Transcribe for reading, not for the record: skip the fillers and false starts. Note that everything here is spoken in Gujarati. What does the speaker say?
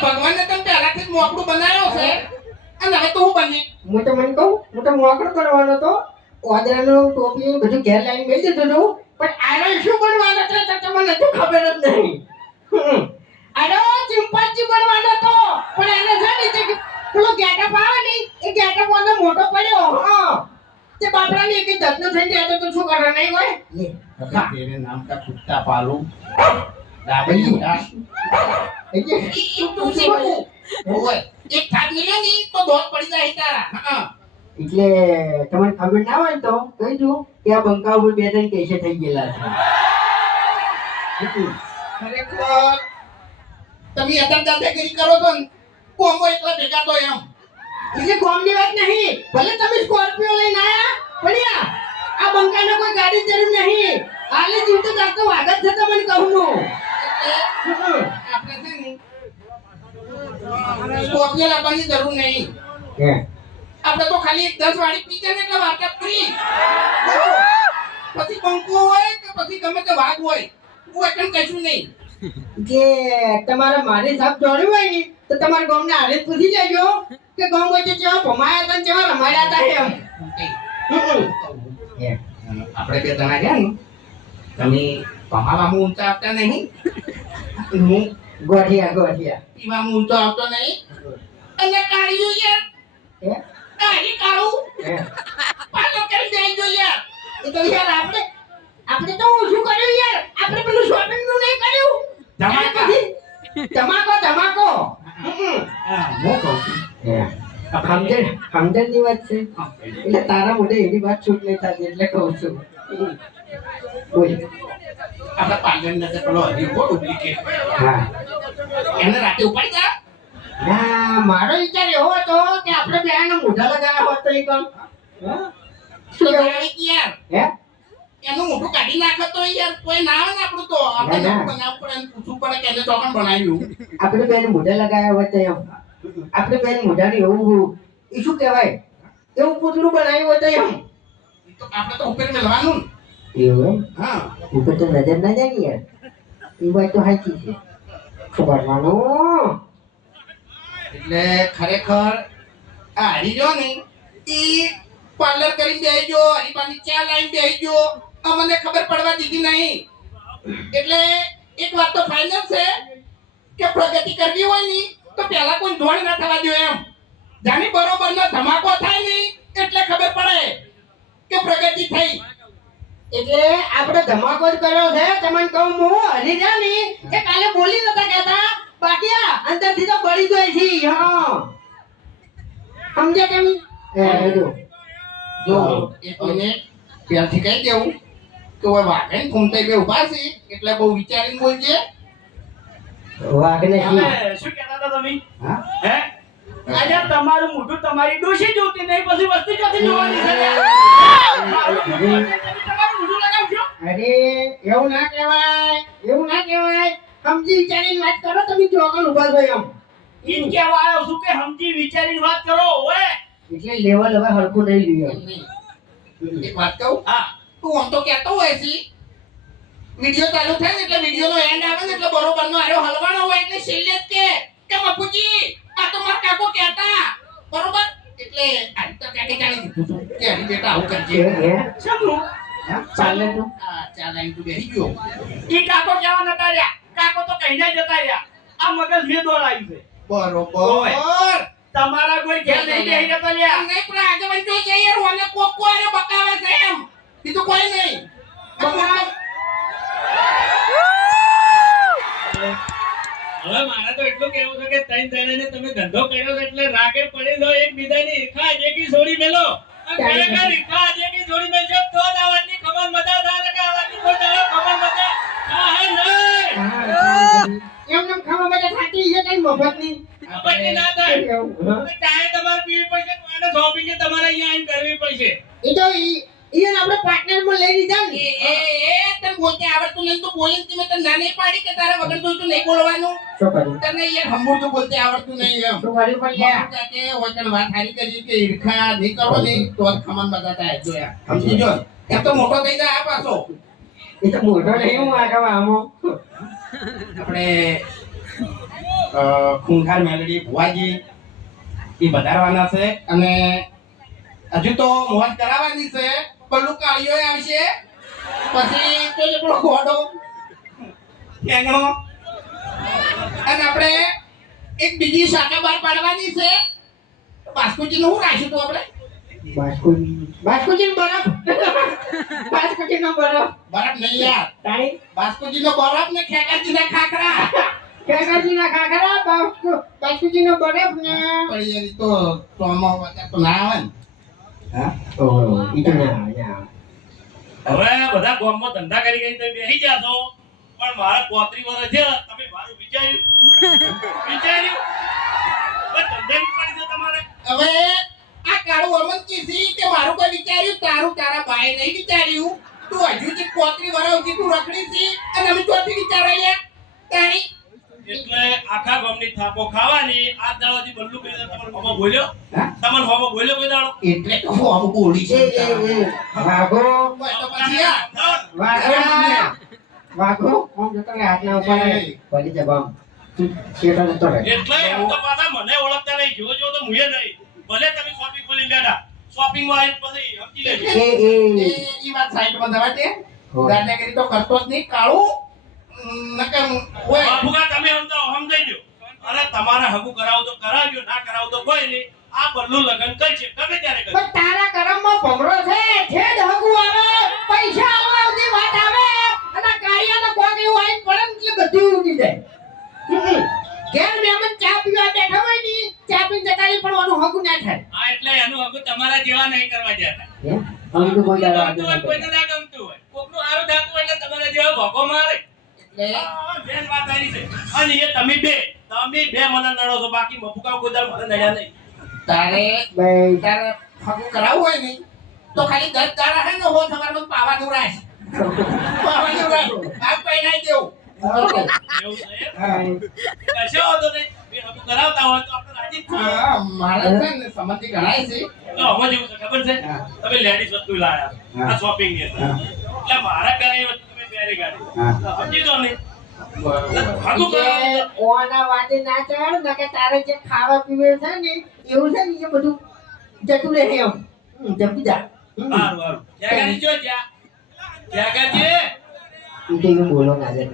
ભગવાનને તને પહેલાથી જ મોકળું બનાવ્યો છે અને હવે તો હું બની હું તો મને કહું હું તો મોકળો કરવાનો તો ઓદરાનો ટોપી બધું ઘેર લાવીને મેં દીધું હતું પણ આનો શું બનવાનો છે તો તમને હજુ ખબર જ નહીં આનો ચિંપાંજી બનવાનો તો પણ એને છે ને જે પેલો ગેટઅપ આવે ને એ ગેટઅપ ઓનો મોટો પડ્યો હા તે બાપરાને એક ધતનો થઈ જાય તો શું કરવા નહીં હોય તેરે નામ કા કુત્તા પાલું ડાબલી ઉડાસ એટલે તું શું ઓય એક થાક મિલ્યો ની તો દોડ પડી જાય તારા હા એટલે તમને ખબર ના હોય તો કહી દઉં કે આ બંકા ઉપર બે ત્રણ કેસે થઈ ગયેલા છે ખરેખર તમે અત્યારે દાદાગીરી કરો છો ને કોમો એકલા ભેગા તો એમ એટલે કોમની વાત નહીં ભલે તમે સ્કોર્પિયો લઈને આયા પડ્યા આ બંકાને કોઈ ગાડી જરૂર નહીં હાલે જીવતો જાગતો વાગત છે તો મને કહું હું આપણે છે ને સ્કોર્પિયો લાવવાની જરૂર નહીં આપણે તો ખાલી એક 10 વાળી પી જાય ને એટલે વાર્તા ફ્રી પછી બંકો હોય કે પછી ગમે તે વાઘ હોય હું એકદમ કશું નહીં કે તમારે મારી સાહેબ જોડ્યું હોય ને તો તમારા ગામને હારે જ પૂછી લેજો કે ગામ વચ્ચે જેવા ભમાયા હતા ને જેવા રમાડ્યા હતા એમ આપણે બે જણા ગયા ને તમે પહાવામાં ઊંચા આવતા નહીં હું ગોઠિયા પીવામાં ઊંચો આવતો નહીં અને કાઢ્યું યાર હે કાઢી કાઢું હે પાલો કરી દઈ જો યાર એ તો યાર આપણે તો શું કર્યું યાર આપણે પેલું શોપિંગ નું નહીં કર્યું ધમાકો હું કહું સમજણની વાત છે એટલે તારા મોઢે એની વાત છૂટ નહીં થતી એટલે કહું છું બોલ આપણે પાગલ નથી પેલો હરી બહુ ડુપ્લિકેટ હા એને રાતે ઉપાડી જા ના મારો વિચાર એવો હતો કે આપણે બેને મોઢા લગાવ્યા હોત તો એ કામ શું કરાવી કે યાર હે એનું મોઢું કાઢી નાખે તો યાર કોઈ ના આવે ને આપણું તો આપણે ના. નવું બનાવવું પડે અને પૂછવું પડે કે એને ચોકન બનાવ્યું આપણે બેને મોઢા લગાવ્યા હોત તો એમ આપણે બેન મોઢાને એવું એ શું કહેવાય એવું પૂતળું બનાવ્યું હોય તો એમ તો આપણે તો ઉપર મેળવાનું એવું એમ હા ઉપર તો નજર ના જાય ને યાર એ વાત તો સાચી છે ખબરવાનું એટલે ખરેખર આ હરીજો ને ઈ પાર્લર કરી બેહજો હરીબાની ચા લાઈન બેહજો અમને ખબર પડવા દીધી નહીં એટલે એક વાત તો ફાઇનલ છે કે પ્રગતિ કરવી હોય ને તો પહેલા કોઈ ધોળ ના થવા દો એમ જાની બરોબરનો ધમાકો થાય ને એટલે ખબર પડે કે પ્રગતિ થઈ એટલે આપણે ધમાકો જ કર્યો છે તમને કહું હું હરી જા ને એ કાલે બોલી નતા કહેતા બાકી આ અંદરથી તો બળી જાય છે હા સમજે કેમ જો એક મિનિટ ત્યાંથી કહી દેવું કે હવે વાઘન ઘૂમતા બે ઉભા છે એટલે બહુ વિચારીને બોલજે વાઘને શું શું કહેતા હતા તમે હા હે આજે તમારું મોઢું તમારી ડોશી જોતી નહીં પછી વસ્તુ જોતી જોવાની છે મારું મોઢું તમારું મોઢું લગાવજો અરે એવું ના કહેવાય સમજી વિચારીને વાત કરો તમે ચોકન ઉભા છો એમ ઈ જ કહેવા આવ્યો છું કે સમજી વિચારીને વાત કરો ઓય એટલે લેવલ હવે હરખું નહીં લ્યો એક વાત કહું હા તું આમ તો કહેતો હોય છે વિડિયો ચાલુ થાય ને એટલે વિડિયો નો એન્ડ આવે ને એટલે બરોબર નો આરો હલવાનો હોય એટલે છેલ્લે જ કે મફુજી આ તો મારા કાકો કહેતા બરોબર એટલે આ તો કાકે જાણી દીધું કે હરી બેટા આવું કરજે સમનું ચાલે તો આ ચા લાઈન તું બેહી ગયો ઈ કાકો કેવા નતા રહ્યા કાકો તો કહીને જતા રહ્યા આ મગજ મેં દોડાયું છે બરોબર તમારા કોઈ ઘેર નહીં બેહી રહેતો લ્યા નહીં પણ આજે મને જોઈ જઈએ રોને કોક કોરે બતાવે છે એમ બીજું કોઈ નહીં હવે મારા તો એટલું કેવું છે કે ત્રણ જણાને તમે ધંધો કર્યો છે એટલે રાગે પડી લો એક બીજાની ઈખા જેકી છોડી મેલો ખરેખર ઈખા જેકી છોડી મેલજો તો જ આવવાની ખબર મજા થાય કે આવવાની કોઈ દાડો ખબર મજા હા હે નહીં એમ ખાવા માટે થાકી છે કઈ મફતની આપત્તિ ના થાય ચાહે તમારે પીવી પડશે અને શોપિંગ તમારે અહીંયા આવીને કરવી પડશે એ તો ઈ આપણે પાર્ટનર માં લઈ લીધા ને એ તને બોલતે આવડતું નહીં તો બોલીને તમે તને ના નહીં પાડી કે તારા વગર જોઈતું નહીં બોલવાનું શું કર્યું તને યાર હમુર તો બોલતે આવડતું નહીં એમ શું કર્યું પણ લ્યા કે હોય તને વાત હારી કરી કે ઈર્ખા નહીં કરો ને તો જ ખમણ બતાતા હે જોયા સમજી જો એ તો મોટો થઈ જાય આ પાછો એ તો મોટો નહીં હું આગળ આમો આપણે ખૂંખાર મેલડી ભુવાજી એ વધારવાના છે અને હજુ તો મોજ કરાવવાની છે પલ્લુ કાળીઓ આવશે પછી તો એકલો ઘોડો ઠેંગણો અને આપણે એક બીજી શાખા બહાર પાડવાની છે બાસ્કુજી નું શું રાખ્યું તું આપણે બાસ્કુજી બરફ બાસ્કુજી નો બરફ બરફ નહીં યાર તારી બાસ્કુજી નો બરફ ને ખેકાજી ના ખાખરા કાકાજી ના કાકરા બાસ્કુજી નો બરફ ને પણ એ તો ચોમો વચ્ચે તો ના આવે ને હા ઓ ઈ તો ના હવે બધા ગામમાં ધંધા કરી તમે બેસી જાશો પણ મારા 35 વર્ષ છે તમે મારું વિચાર્યું ધંધાની પડી છે તમારે હવે આ કાળું અમન કીધી કે મારું કોઈ વિચાર્યું તારું તારા ભાઈ નહીં વિચાર્યું તું હજુ જે 35 વર્ષથી તું રખડી છી અને અમે ચોથી વિચારાયા તાણી એટલે આખા ગામની થાપો ખાવાની આ દાડોથી બલ્લુ કહી તમારો હોમો બોલ્યો તમને હોમો બોલ્યો કોઈ દાડો એટલે તો હું આમ બોલી છે વાગો તો પછી આ વાગો હું જતો રે હાથના ઉપર પડી જવામ શેઠો જતો રે એટલે એમ તો પાછા મને ઓળખતા નહીં જો તો મુએ નહીં ભલે તમે શોપિંગ ખોલી બેઠા શોપિંગ માં આવીને પછી સમજી લેજો ઈ વાત સાઈડમાં દવા દે દાદાગીરી તો કરતો જ નહીં કાળું નકર ઓય બાપુકા તમે સમજાઈ દો અરે તમારે હગું કરાવો તો કરાવજો ના કરાવો તો કોઈ નહીં આ બલ્લુ લગન કરશે ગમે ત્યારે કરશે પણ તારા કરમમાં ભમરો છે છેદ હગુ આવે પૈસા આવવાની વાત આવે અને કાળિયાનો કોક એવું આઈ પડે ને એટલે બધું ઉડી જાય ઘેર મહેમાન ચા પીવા બેઠા હોય ની ચા પીને જતાલી પણ ઓનું હગુ ના થાય હા એટલે એનું હગું તમારા જેવા નહીં કરવા જતા અમે તો કોઈ દાડો ગમતું હોય કોઈને ના ગમતું હોય કોકનું હારું થતું હોય એટલે તમારા જેવા ભોકો મારે બેન વાત આવી છે અને એ તમે બે મને નડો છો બાકી મફુકા કોઈ દાડ મને નડ્યા નહીં તારે ભાઈ તારે ફગું કરાવવું હોય ને તો ખાલી 10 દાડા હે ને હો તમારે પાવા દોરાય આ પહેરાઈ દેવું એવું છે કશો વાંધો નહીં બે હગું કરાવતા હોય તો આપણે રાજી જ છીએ. હા મારે છે ને સંમતિ ગણાય છે એટલે આમાં જેવું છે ખબર છે હા. તમે લેડીઝ વસ્તુ લાયા હા. આ શોપિંગ ની અંદર. એટલે મારા ઘરે એ વસ્તુ તમે પહેરી ગાડી સમજી દો ને હગું કરાવો તો ઓના વાતે ના ચડ ને કે તારે જે ખાવા પીવે છે ને એવું છે ને એ બધું જતું રહે એમ જપી જા સારું સારું ત્યાં ગાડી જો ત્યાં ગાડી ઈ તો એવું બોલો ના જાય